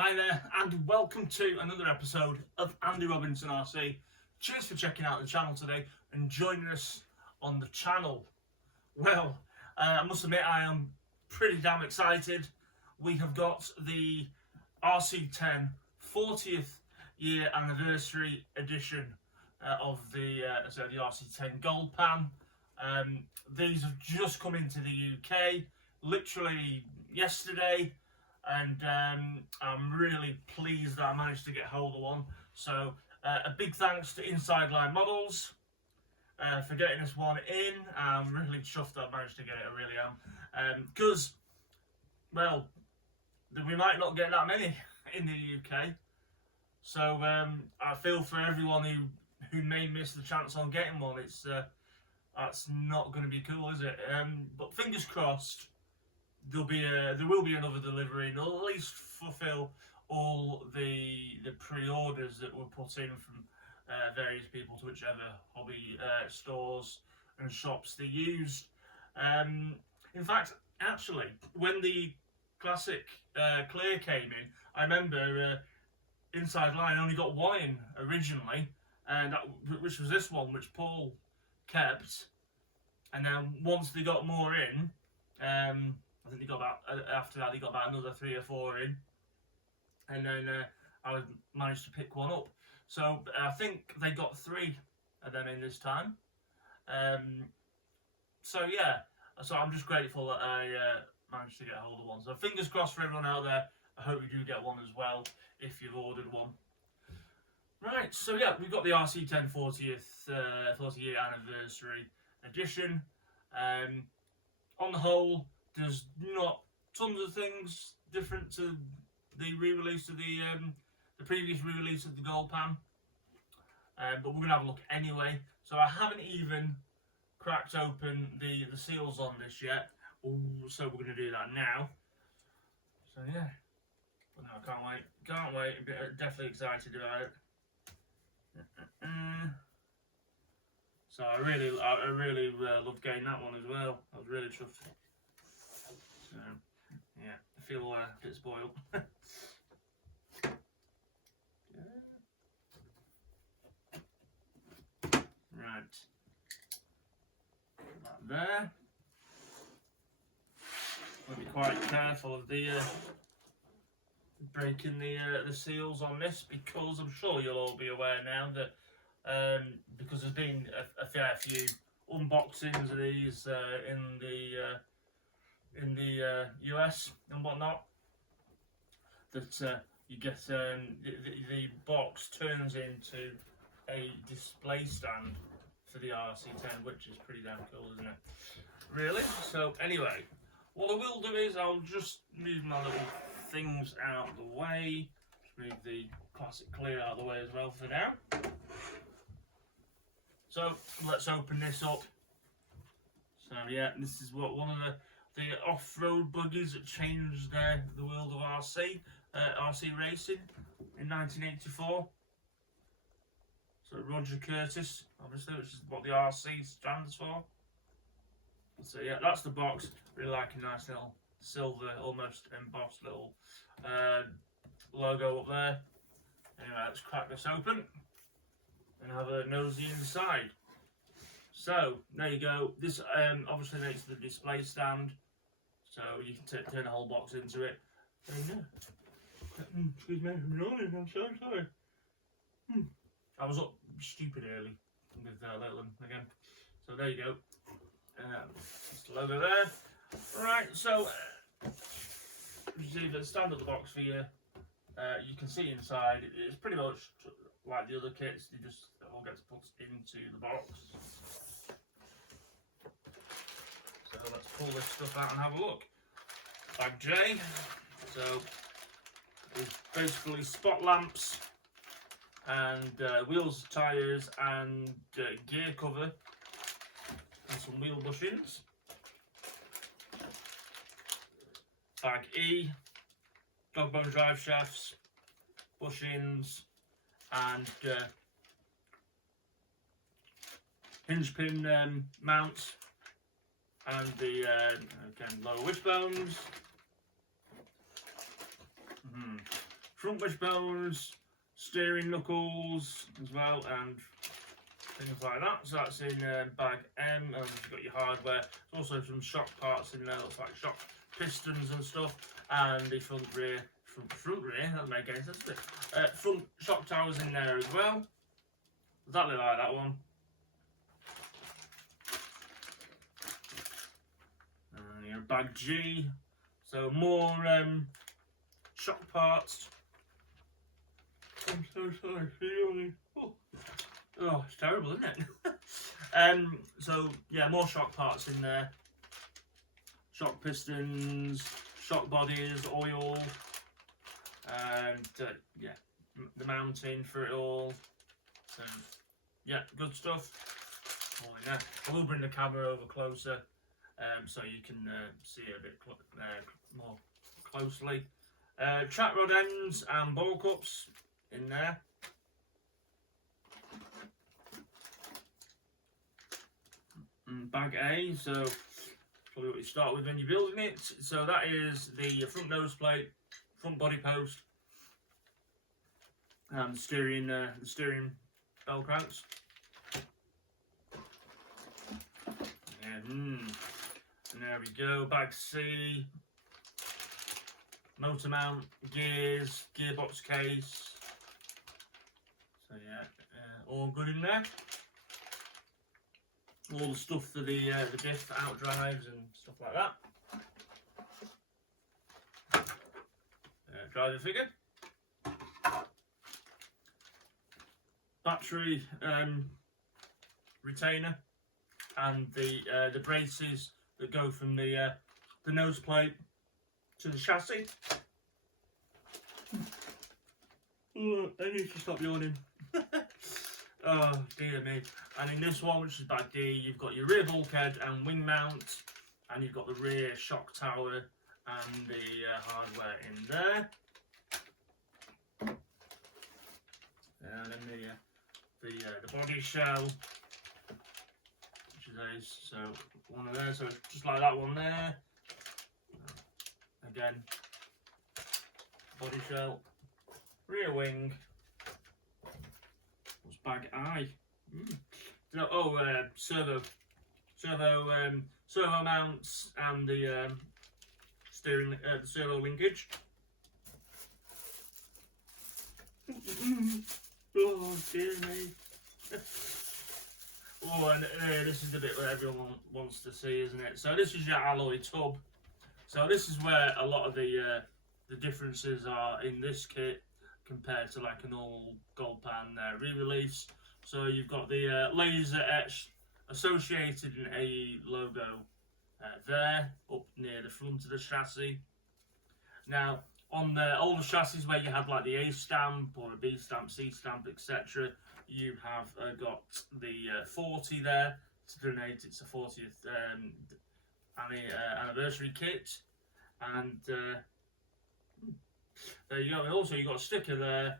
Hi there, and welcome to another episode of Andy Robinson RC. Cheers for checking out the channel today and joining us on the channel. Well, I must admit I am pretty damn excited. We have got the RC10 40th year anniversary edition of the RC10 Gold Pan. These have just come into the UK literally yesterday. And I'm really pleased that I managed to get hold of one. So a big thanks to Inside Line Models for getting this one in. I'm really chuffed that I managed to get it, I really am. Because, well, we might not get that many in the UK. So I feel for everyone who may miss the chance on getting one. That's not going to be cool, is it? But fingers crossed. There will be another delivery, and at least fulfill all the pre-orders that were put in from various people to whichever hobby stores and shops they used. In fact, actually, when the classic clear came in, I remember Inside Line only got one in originally, and which was this one, which Paul kept. And then once they got more in, I think after that he got about another 3 or 4 in, and then I managed to pick one up. So I think they got 3 of them in this time. So yeah, so I'm just grateful that I managed to get a hold of one. So fingers crossed for everyone out there. I hope you do get one as well if you've ordered one. Right, so yeah, we've got the RC10 40 year anniversary edition. On the whole, there's not tons of things different to the re-release of the previous re-release of the Gold Pan, but we're gonna have a look anyway. So I haven't even cracked open the seals on this yet. So we're gonna do that now. So yeah, but no, I can't wait. Definitely excited about it. So I really loved getting that one as well. I was really chuffed. So, yeah, I feel a bit spoiled. Right, that there. We'll be quite careful of the breaking the seals on this, because I'm sure you'll all be aware now that because there's been a fair few unboxings of these in the US and whatnot, that you get the box turns into a display stand for the RC10, which is pretty damn cool, isn't it? Really? So anyway, what I will do is I'll just move my little things out of the way. Just move the classic clear out of the way as well for now. So let's open this up. So yeah, this is what one of the off-road buggies that changed the world of RC racing in 1984. So Roger Curtis, obviously, which is what the RC stands for. So yeah, that's the box. Really like a nice little silver, almost embossed little logo up there. Anyway, let's crack this open and have a nosy inside. So there you go. This obviously makes the display stand, so you can turn the whole box into it. And yeah. Excuse me, I'm so sorry. I was up stupid early with little one again. So there you go. Just the logo there. Right, so you see the stand of the box for you. You can see inside. It's pretty much like the other kits. They just all get put into the box. So let's pull this stuff out and have a look. Bag J. So there's basically spot lamps and wheels, tyres and gear cover and some wheel bushings. Bag E, dog bone drive shafts, bushings and hinge pin mounts and the again lower wishbones. front wishbones, steering knuckles as well, and things like that. So that's in bag M, and you've got your hardware. There's also some shock parts in there, looks like shock pistons and stuff, and the front rear, that doesn't make any sense, does it? Front shock towers in there as well. Exactly like that one. And your bag G. So more shock parts. I'm so sorry. Oh, it's terrible, isn't it? So yeah, more shock parts in there. Shock pistons, shock bodies, oil, and yeah, the mounting for it all. So yeah, good stuff. All in there. I will bring the camera over closer, so you can see it a bit more closely. Track rod ends and ball cups in there. And bag A, so probably what you start with when you're building it. So that is the front nose plate, front body post, and the steering bell cranks. And there we go. Bag C, motor mount, gears, gearbox case. So yeah, all good in there. All the stuff for the diff outdrives and stuff like that. Driver figure. Battery retainer, and the braces that go from the nose plate to the chassis. Oh, I need to stop yawning. Oh dear me. And in this one, which is bag D, you've got your rear bulkhead and wing mount, and you've got the rear shock tower and the hardware in there. And then the body shell, which is those, so one of there, so just like that one there. Again, body shell, rear wing. What's bag I? Servo mounts and the steering, the servo linkage. Oh dear me. Oh, and this is the bit where everyone wants to see, isn't it? So this is your alloy tub. So this is where a lot of the differences are in this kit compared to like a normal gold pan re-release. So you've got the laser etched Associated AE logo there, up near the front of the chassis. Now, on the older chassis where you had like the A stamp or a B stamp, C stamp, etc., you have got the 40 there to donate. It's a 40th anniversary kit, and there you go. Also, you got a sticker there.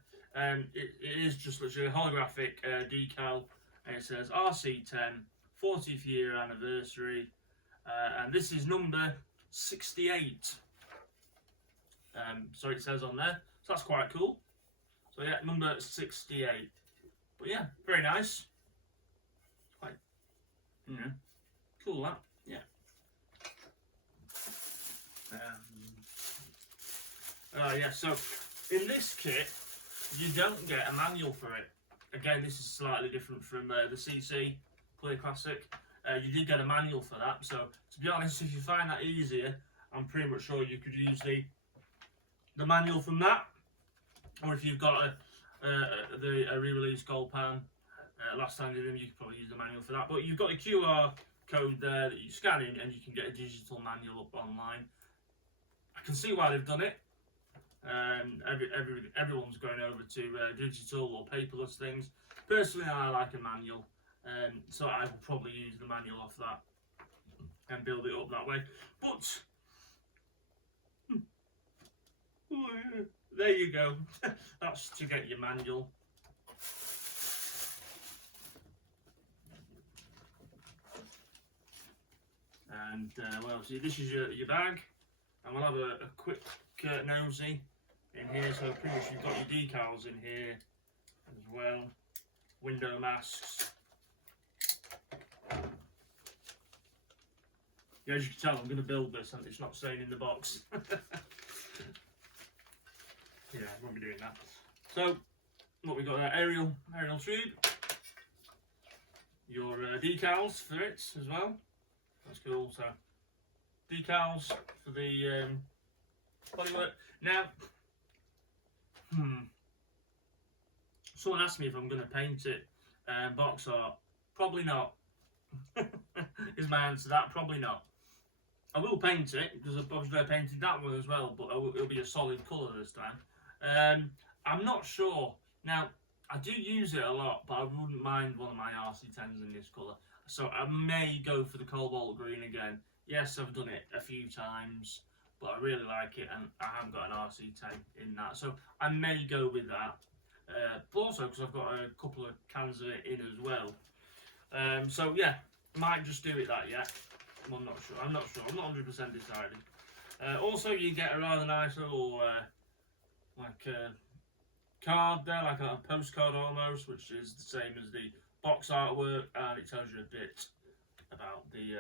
It is just literally a holographic decal, and it says RC10 40th year anniversary, and this is number 68. So it says on there, so that's quite cool. So yeah, number 68. But yeah, very nice. Quite, cool that. Yeah. Yeah. So in this kit, you don't get a manual for it. Again, this is slightly different from the CC Clear Classic. You did get a manual for that. So to be honest, if you find that easier, I'm pretty much sure you could use the manual from that, or if you've got a re-release gold pan last time you did them, you could probably use the manual for that. But you've got the QR code there that you scan in, and you can get a digital manual up online. I can see why they've done it. Everyone's going over to digital or paperless things. Personally, I like a manual, so I will probably use the manual off that and build it up that way. But there you go. That's to get your manual. And well, see, this is your bag, and we'll have a quick nosy in here. So pretty much you've got your decals in here as well. Window masks. Yeah, as you can tell, I'm going to build this and it's not staying in the box. Yeah, I won't be doing that. So, what we got there, aerial tube. Your decals for it as well. That's cool. So, decals for the bodywork. Now, someone asked me if I'm going to paint it box art. Probably not. Is my answer to that? Probably not. I will paint it because obviously I painted that one as well, but it'll be a solid colour this time. I'm not sure. Now, I do use it a lot, but I wouldn't mind one of my RC10s in this colour. So I may go for the cobalt green again. Yes, I've done it a few times, but I really like it, and I haven't got an RC10 in that. So I may go with that. But also because I've got a couple of cans of it in as well. So yeah, might just do it that yet. I'm not sure. I'm not 100% decided. Also, you get a rather nice little card there, like a postcard almost, which is the same as the box artwork, and it tells you a bit about the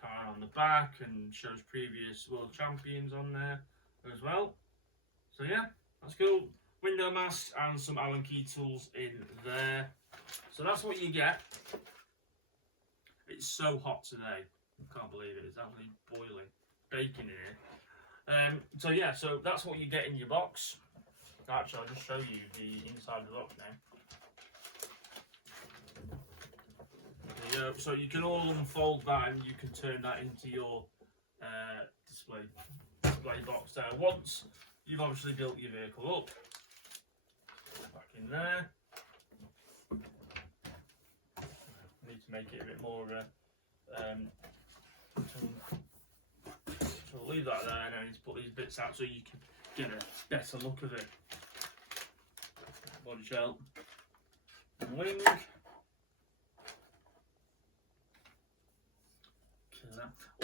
car on the back and shows previous world champions on there as well. So yeah, that's cool. Window mask and some Allen key tools in there. So that's what you get. It's so hot today. I can't believe it. It's actually boiling. Baking here. So yeah, so that's what you get in your box. Actually, I'll just show you the inside of the box now. So you can all unfold that and you can turn that into your display box there. Once you've obviously built your vehicle up. Back in there. Need to make it a bit more so we'll leave that there, and I need to put these bits out so you can get a better look of it. Body shell and wing.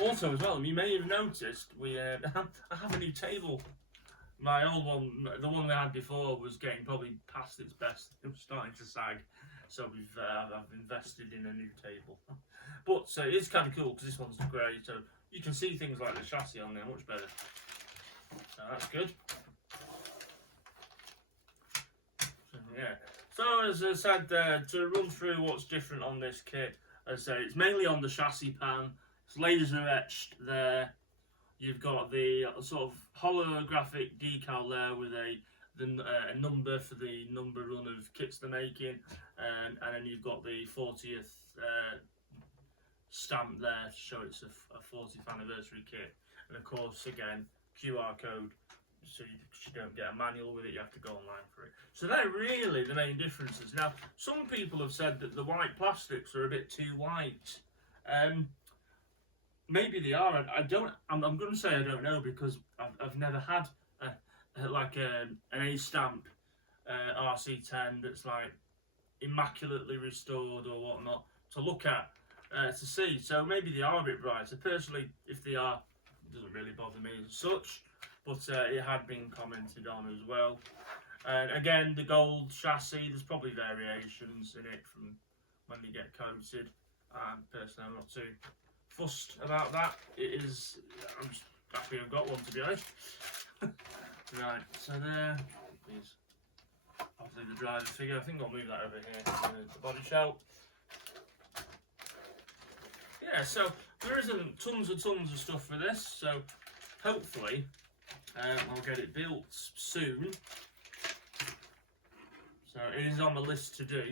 Also as well, you may have noticed we I have a new table. My old one, the one we had before, was getting probably past its best. It was starting to sag. So I've invested in a new table, but it's kind of cool because this one's grey, so you can see things like the chassis on there much better. So that's good. So, yeah. So as I said, to run through what's different on this kit, as I say, it's mainly on the chassis pan. It's laser etched there. You've got the sort of holographic decal there with a number for the number run of kits they're making, and then you've got the 40th stamp there to show it's a 40th anniversary kit, and of course again QR code, so you don't get a manual with it, you have to go online for it. So they're really the main differences. Now some people have said that the white plastics are a bit too white. Maybe they are. I'm going to say I don't know, because I've never had an A stamp RC10 that's like immaculately restored or whatnot to look at to see. So maybe they are a bit bright. So personally, if they are, it doesn't really bother me as such. But it had been commented on as well. And again, the gold chassis, there's probably variations in it from when they get coated. Personally, I'm not too fussed about that. I'm just happy I've got one, to be honest. Right, so there is obviously the driver figure. I think I'll move that over here, the body shell. Yeah, so there isn't tons of stuff for this, so hopefully I'll get it built soon. So it is on the list to do.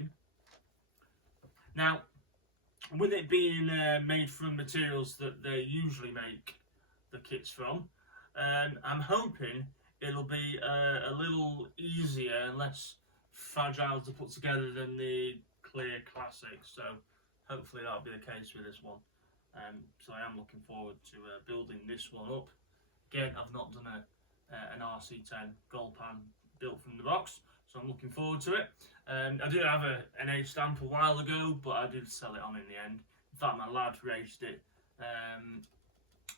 Now, with it being made from materials that they usually make the kits from, I'm hoping it'll be a little easier and less fragile to put together than the clear classics. So hopefully that'll be the case with this one. So I am looking forward to building this one up. Again, I've not done an RC10 gold pan built from the box, so I'm looking forward to it. I did have an A stamp a while ago, but I did sell it on in the end. In fact, my lad raced it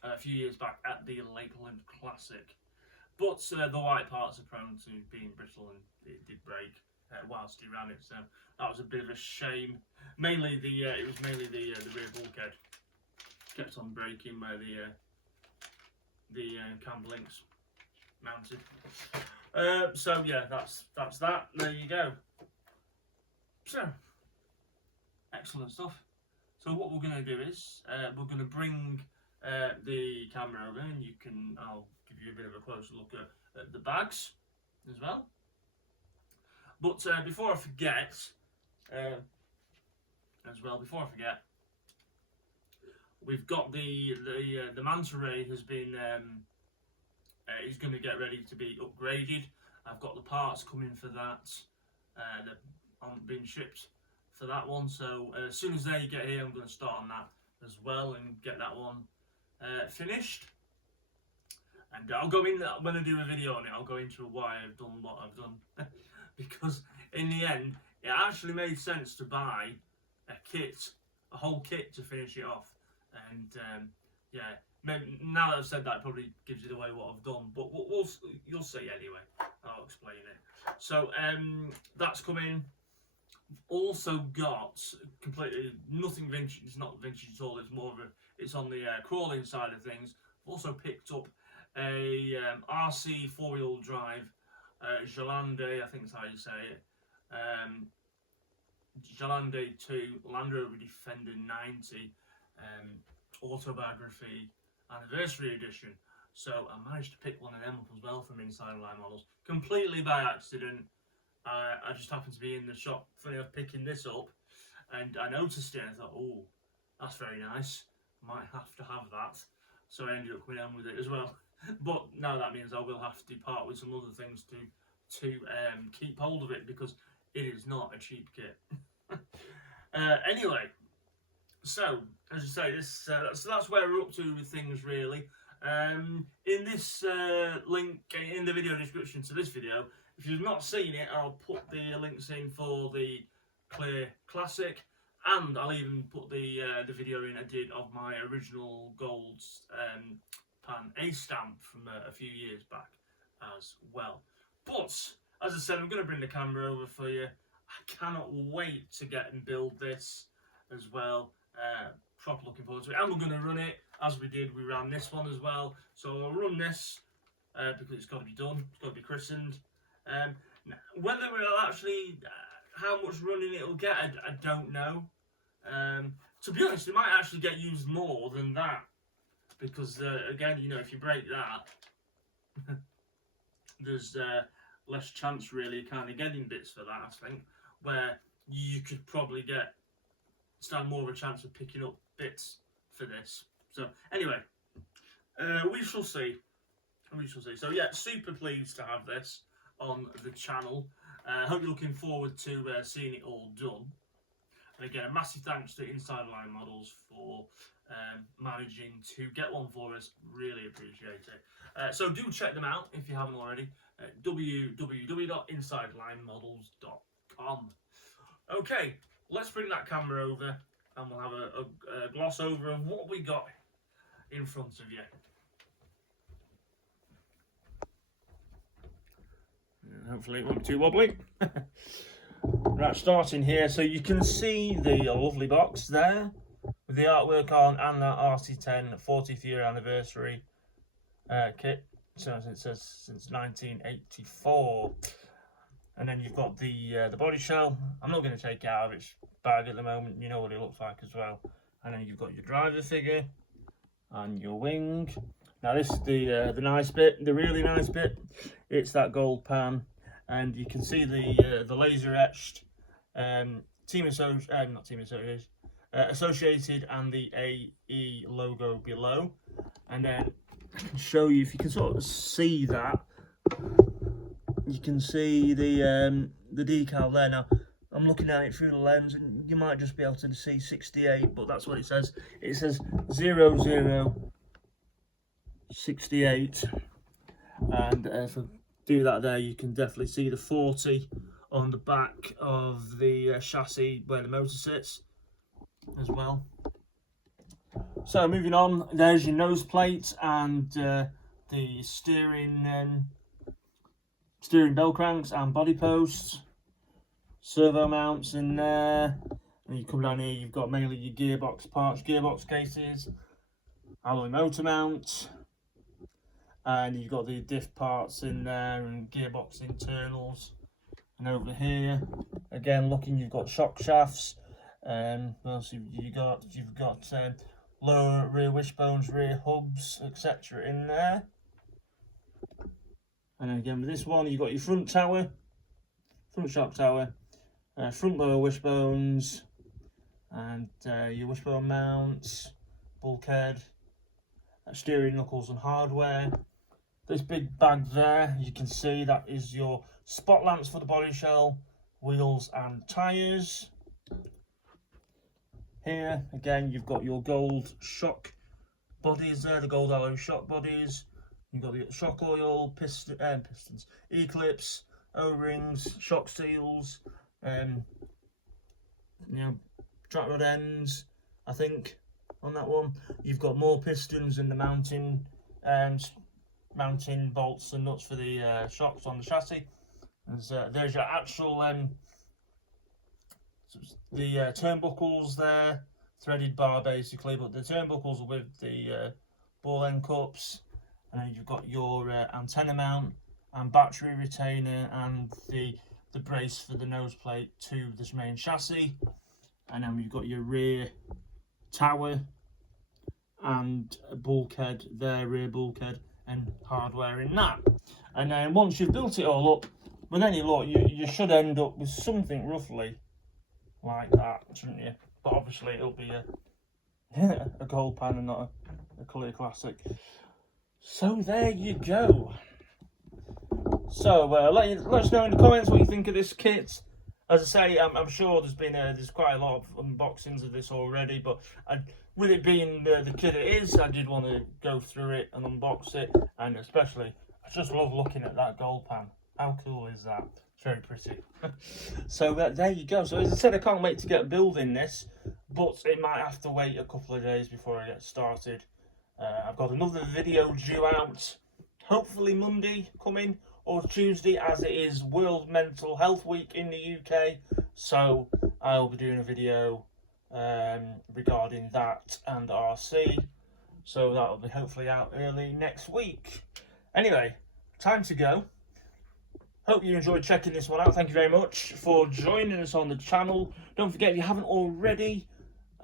a few years back at the Lakeland Classic. but the white parts are prone to being brittle, and it did break whilst he ran it, so that was a bit of a shame. Mainly it was mainly the rear bulkhead kept on breaking where the camber links mounted. So yeah, that's that. There you go. So excellent stuff. So what we're going to do is we're going to bring the camera over, and I'll give you a bit of a closer look at the bags as well. But before I forget, we've got the manta ray has been is going to get ready to be upgraded. I've got the parts coming for that that aren't being shipped for that one. So as soon as they get here, I'm going to start on that as well and get that one finished. And I'll go in when I do a video on it. I'll go into why I've done what I've done. Because in the end, it actually made sense to buy a whole kit to finish it off. And yeah, maybe, now that I've said that, it probably gives you away what I've done. But you'll see anyway. I'll explain it. So that's coming. Also got completely nothing vintage. It's not vintage at all. It's more of it's on the crawling side of things. I've also picked up a RC 4-wheel drive. Jalande, I think that's how you say it. Jalande 2 Land Rover Defender 90 autobiography anniversary edition. So I managed to pick one of them up as well from Inside Line Models, completely by accident. I just happened to be in the shop, funny enough, picking this up, and I noticed it and I thought, oh, that's very nice. Might have to have that. So I ended up coming down with it as well. But now that means I will have to part with some other things to keep hold of it, because it is not a cheap kit. Anyway, so as I say, this so that's where we're up to with things really. In this link in the video description to this video, if you've not seen it, I'll put the links in for the Clear Classic, and I'll even put the video in I did of my original gold pan A stamp from a few years back as well. But as I said, I'm going to bring the camera over for you. I cannot wait to get and build this as well. Proper looking forward to it, and we're going to run it as we did. We ran this one as well, so I'll run this because it's got to be done. It's got to be christened. Whether we'll actually how much running it'll get, I don't know. To be honest, it might actually get used more than that, because again, you know, if you break that, there's less chance really kind of getting bits for that, I think, where you could probably stand more of a chance of picking up bits for this. So anyway, we shall see. So yeah, super pleased to have this on the channel. Hope you're looking forward to seeing it all done. And again, a massive thanks to Inside Line Models for managing to get one for us. Really appreciate it. So do check them out if you haven't already. www.insidelinemodels.com. Okay, let's bring that camera over and we'll have a gloss over of what we got in front of you. Hopefully it won't be too wobbly. Right, starting here, so you can see the lovely box there with the artwork on, and that RC10 40th year anniversary kit. So it says since 1984. And then you've got the body shell. I'm not going to take it out of its bag at the moment. You know what it looks like as well. And then you've got your driver figure and your wing. Now this is the nice bit, the really nice bit. It's that gold pan, and you can see the laser etched Associated and the AE logo below. And then I can show you, if you can sort of see that. You can see the decal there. Now I'm looking at it through the lens, and you might just be able to see 68, but that's what it says. It says 0068, and if I do that there, you can definitely see the 40 on the back of the chassis where the motor sits as well. So moving on, there's your nose plate and the steering bell cranks and body posts, servo mounts in there. And you come down here, you've got mainly your gearbox parts, gearbox cases, alloy motor mount, and you've got the diff parts in there and gearbox internals. And over here, again looking, you've got shock shafts. What else you've got? You've got lower rear wishbones, rear hubs, etc. in there. And then again with this one, you've got your front tower, front shock tower, front lower wishbones, and your wishbone mounts, bulkhead, steering knuckles and hardware. This big bag there, you can see that is your spot lamps for the body shell, wheels and tyres. Here again you've got your gold shock bodies there, the gold alloy shock bodies. You've got the shock oil, pistons, E-clips, O-rings, shock seals, track rod ends, I think, on that one. You've got more pistons in the mounting bolts and nuts for the shocks on the chassis. There's your actual the turnbuckles there, threaded bar basically, but the turnbuckles are with the ball end cups. And then you've got your antenna mount and battery retainer and the brace for the nose plate to this main chassis. And then we've got your rear tower and a bulkhead there, rear bulkhead, and hardware in that. And then once you've built it all up, with any luck, you should end up with something roughly like that, shouldn't you? But obviously it'll be a gold pan and not a clear classic. So there you go. So let us know in the comments what you think of this kit. As I say, I'm sure there's quite a lot of unboxings of this already, but with it being the kit it is, I did want to go through it and unbox it, and especially I just love looking at that gold pan. How cool is that? It's very pretty. So there you go. So as I said, I can't wait to get building this, but it might have to wait a couple of days before I get started. I've got another video due out, hopefully Monday coming, or Tuesday, as it is World Mental Health Week in the UK. So I'll be doing a video regarding that and RC. So that'll be hopefully out early next week. Anyway, time to go. Hope you enjoyed checking this one out. Thank you very much for joining us on the channel. Don't forget, if you haven't already,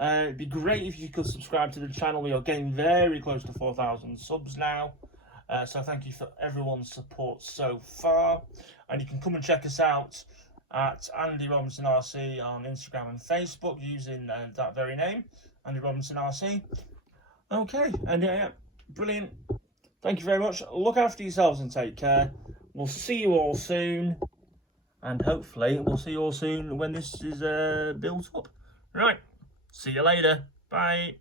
it'd be great if you could subscribe to the channel. We are getting very close to 4,000 subs now. So thank you for everyone's support so far. And you can come and check us out at Andy Robinson RC on Instagram and Facebook using that very name, Andy Robinson RC. Okay, and yeah, brilliant. Thank you very much. Look after yourselves and take care. We'll see you all soon. And hopefully we'll see you all soon when this is built up. Right. See you later. Bye.